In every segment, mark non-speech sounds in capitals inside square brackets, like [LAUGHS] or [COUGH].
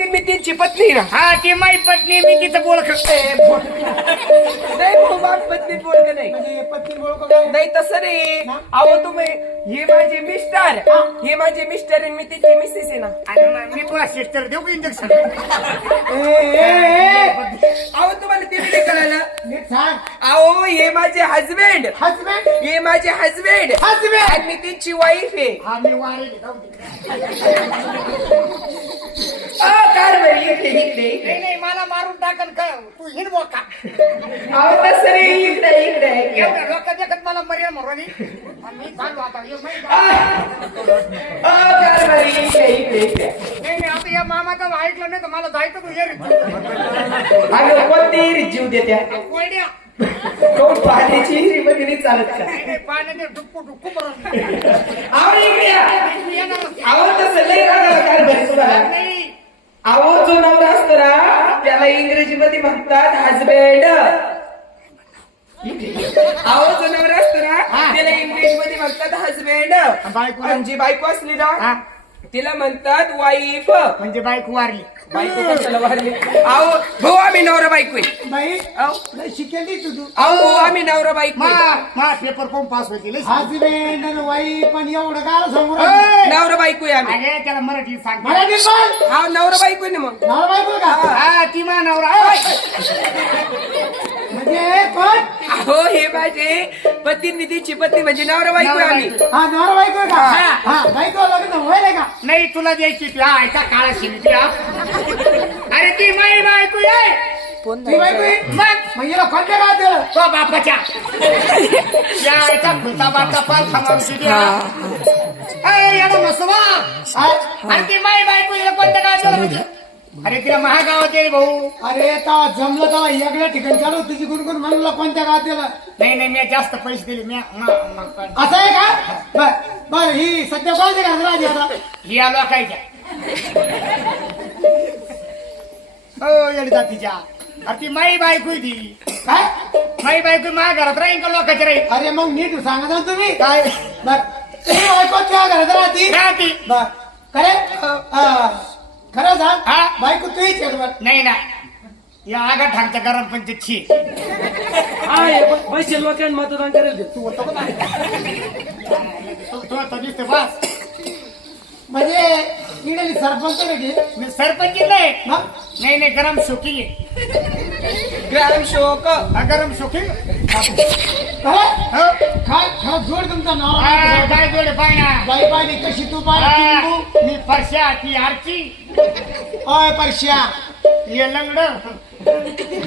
पत्नी मी त्यांची पत्नी ना. हा ती माई पत्नी मी तिचं बोल नाही भाऊ पत्नी बोलत नाही. म्हणजे पत्नी नाही तसं नाही. अहो तुम्ही हे माझे मिस्टर. हे. माझे मिस्टर आणि मी तिची मिसेस आहे ना. मी तुला सिस्टर देऊ का इंजेक्शन अहो तुम्हाला ते नाही कळालं? नीट सांग. अहो हे माझे हजबंड हजबंड हे माझे हजबंड. आणि मी त्यांची वाईफ आहे. वारे इकडे इकडे. इकडे नाही नाही मला मारून टाकन का? तू हिरवो का अहो नाही इकडे इकडे. एवढ्या लोक देखत मला मर्या मरवली आणि मी चाललो आता हे बरं, इकडे इकडे इकडे. नाही नाही आता या मामाचं ऐकलं नाही तर मला जायचं तू ये अगं कोणती जीव देत्या? कोयड्या. कोण पाण्याची हिरीमध्ये नाही चालत का? नाही नाही पाण्याने डुक्कू डुक्कू बरोबर अहो इकडे या. अहो तसं लई रागाला तुम्हाला? नाही अहो जो नवरा असतो ना त्याला इंग्रजीमध्ये म्हणतात हजबंड अहो जो नवरा असतो ना. त्याला इंग्लिशमध्ये म्हणतात हजबंड बायको? आणि जी बायको असली हा. ना तिला म्हणतात वाईफ म्हणजे बायको वारली बायको कशाला वारली? अहो भाऊ आम्ही नवरा बायको आहे. बाई अहो. लय शिकेली तू तू. अहो भाऊ, आम्ही नवरा बायको मा आहे. मा पेपर कोण पास होतील हजबंड आणि वाई पण एवढं समोर नवरा बायको आहे आम्ही. अरे त्याला मराठी सांग. मराठी पण? अहो नवरा बायको आहे ना मग. नाव बायको का? हा. ती मा नवरा. म्हणजे कोण अहो हे माझे पती निधीची पत्नी म्हणजे नवरा बायको आहे आम्ही हा नवरा बायको का? हा. हा बायको लग्न व्हायला का? नाही तुला द्यायची ती. हा काळा हा. अरे ती माई बायको आहे. ती बायको आहे? मग? मग हिला कोणत्या दिलं तो बापाच्या. या ऐका खुलता बापचा पाल थांबवून शिवी हा. अरे याला मसवा हा? आणि ती माई बायको हिला कोणत्या गावात दिलं अरे तिला महागावात येईल भाऊ. अरे तेव्हा जमलं तेव्हा वेगळ्या ठिकाणी चालू तुझी गुणगुण म्हणलं कोणत्या गावात दिलं नाही नाही मी जास्त पैसे दिले. मी म- म- असं आहे का? बर बर ही सध्या कोणत्या घरात राहते आता? ही या लोकांच्या हो येडी जातीच्या. अरे ती माई बायको ती. काय? माई बायको माझ्या घरात राहील का लोकांच्या राहील अरे मग नीट सांगा ना तुम्ही? काय? बर. ती बायको त्या घरात राहते? राहती. बर. खरे? हा. खरं सांग. हा? बायको तुझीच आहे बर? नाही ना या आगा ठाकच्या गरम पंचायतची पैसे लोकांना मतदान करेल तू होतो का नाही? तू- तू दिसते बस. म्हणजे इडली सरपंच आहे की मी सरपंच नाही. मग? नाही नाही गरम शोकी आहे. ग्राम शोक. हा, गरम शोकी खरं हो? काय? खरं जोड तुमचं नाव? हा, काय जोडे पाय बाई पाहिली कशी तू टिंबू मी फरशा ती आरची. ओय परश्या ये लंगड.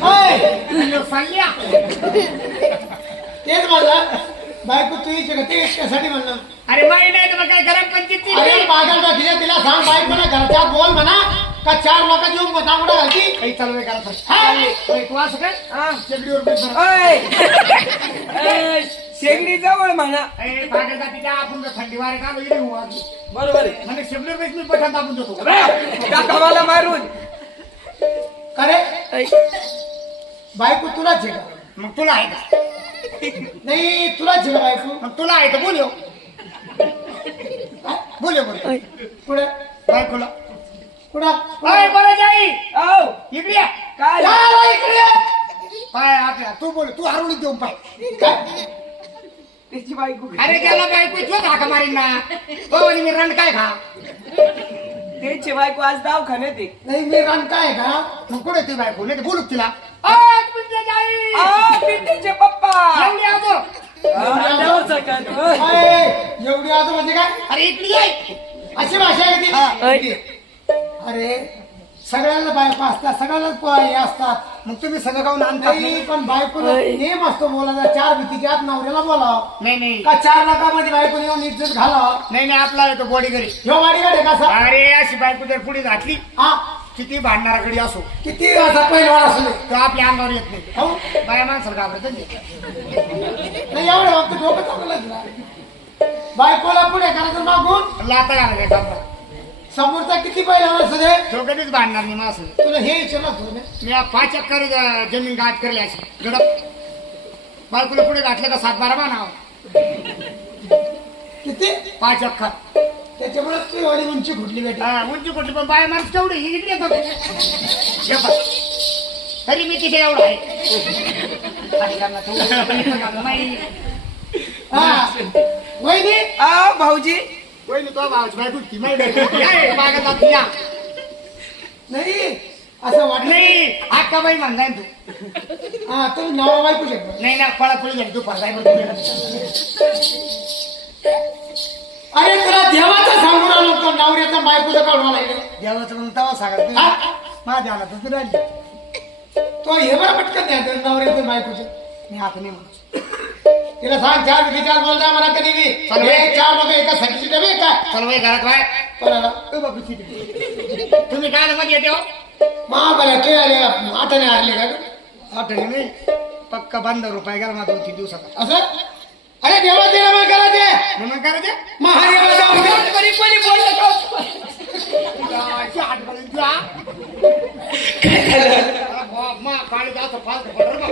ओय. यो सल्ल्या तेच म्हणलं बायको तुझीच आहे का? ते त्यासाठी म्हणलं. अरे माई नाही तर मग काय गरम पंचायतची अरे पागल टाकीच्या तिला सांग बाईक म्हणा घरच्या बोल म्हणा का चार लोक येऊन तांबडा घालती? काही चालू आहे करा हा? तू असं काय हा. शेगडीवर धर. ओय. [LAUGHS] ओय, शेगडी जवळ म्हणा. ए, पागल जातीच्या आपण जर थंडी वारे का. बरोबर आहे. म्हणजे मी पठाण टाका मला मारून. ओय. बायको आहे का मग तुला आहे का? नाही आहे का बायको. मग तुला आहे तर बोल बोल बोल. पुढे. बायकोला. पुढे. अय बरं जाई. औ, इकडे ये. काय? पाय आपल्या. तू बोल. तू हरवून देऊन पाय. त्याची बायको अरे त्याला बायको तू हाका मारीन ना. तो म्हणे मी रंड काय खा? त्याची बायको आज दवाखान्यात आहे. नाही मी रान काय का मग कुठे ती बायको? नाही बोलू तिला. आ, पिंटीचे पप्पा. एवढी आजो. अरे एवढी आता म्हणजे काय? अरे इकडे ये. अशी भाषा आहे ती? अरे सगळ्याला बायको असतात सगळ्यालाच प- हे असतात. मग तुम्ही सगळं गाऊन आणतात नाही नाही पण बायकोला नेम असतो बोलायचा चार भीतीच्या आत नवऱ्याला बोलाव. नाही नाही. का चार लाखामध्ये बायको येऊन इज्जत घालाव? नाही नाही आपला येतो बॉडी घरी ह्यो वाडीकडे कसा अरे अशी बायको जर पुढे घातली हा. किती भांडणारा गडी असो. किती असा पहिलवान असू दे. तो आपल्या अंगावर येत नाही. हो. बाया माणसाला घाबरत नाही. नाही एवढं बाबतीत डोकं चांगलं बायकोला पुढे करायचं मागून? लाता घालायला समोरचा किती पहिलवान असू दे तो कधीच भांडणार नाही मास तुला हे विचारलं तुला मी पाच एकर ज- जमीन गाठ करली अशी. गडप. बायकोला पुढे घातलं का सात बारा बाणाव किती? पाच एकर. त्याच्यामुळे ती वाली उंची फुटली बेटी. हा, उंची कुठली पण बाय माणूस तेवढी ही इकडे येतो. हे. तरी मी तिथे एवढा आहे. करणार, नाही. [LAUGHS] हा. वहिनी? आ भाऊजी. वहिनी तो भावाची बायको माहिती या. नाही असं वाटलं नाही बाई म्हणताय तू हा नावा बायको शकता नाही ना पळापळी झाली तू फसाय अरे तुला देवाचं सांगून आलो तो नवऱ्याचा बायकोचं काढून लागले देवाचं मग तवा सांगा हा? माझ्या आला तर तुला तो हे बरं पटकन द्या नवऱ्याचं बायकोचं मी हात नाही म्हणत तिला सांग चार विचार बोलता मला कधी बी. चार लोक एका साठी डबे काय बाई घरात कोणाला? ए किती? तुम्ही काय मध्ये येते हो? महाबला के आले आठाने हारले का तू? आठवणी नाही. पक्का बंद रुपये गेला माझा दोन तीन दिवसात. असं? अरे देवाचे नमन करा ते. म्हणून काय रे ते? महादेवाचा उद्या कोणी कोणी बोललं का? आठवणी. अरे बाप, मा काळी जातो फालतू पडलं बा.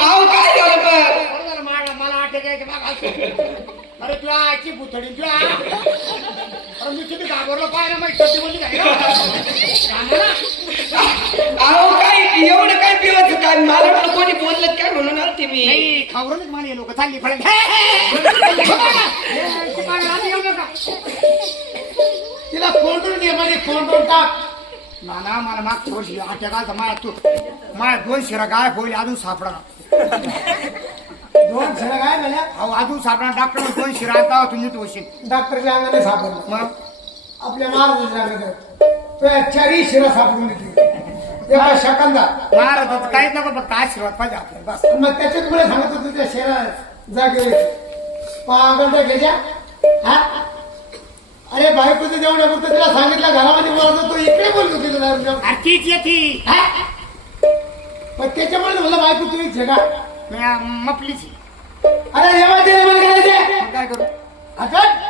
अहो काय झालं पण बरं झालं, मला मला आठ घ्यायचे माग असतो. अरे तुला आजची बुथडी तुला अरे मी किती घाबरलो काय ना माहिती कधी बोलली काय अहो काय एवढं काय पिवत काय मला वाटलं कोणी बोललं काय म्हणून आलते मी? नाही खावरूनच मला लोक चालली नका तिला कोंडून ये म्हणजे कोंडून टाक. नाना मला मागच्या वर्षी आट्या घालता माया तू माया दोन शिरा काय होईल अजून सापडा. दोन छेडा काय झाल्या अहो अजून सापडा डॉक्टर दोन शिरा आता तू नीट होशील डॉक्टरच्या अंगाने सापडलं मग? आपल्या महाराजाच्या अंगाने तुझ्या चारही शिरा सापडून घेतली एका शकंदा महाराजाचं काहीच नको फक्त आशीर्वाद पाहिजे आपल्याला बस. मग त्याच्यात मला सांगत होतो त्या शेरा जागेवर. पागल टाकल्याच्या हा? अरे बायकोचं जेवण फक्त तिला सांगितलं घरामध्ये बोलत होतो इकडे बोलतो तिला दारू जेवण. अरे तीच येते हा? पण त्याच्यामुळे मला बायको तुम्ही जगा. मपलीची. अरे देवा ते मला करायचे काय करू? अकड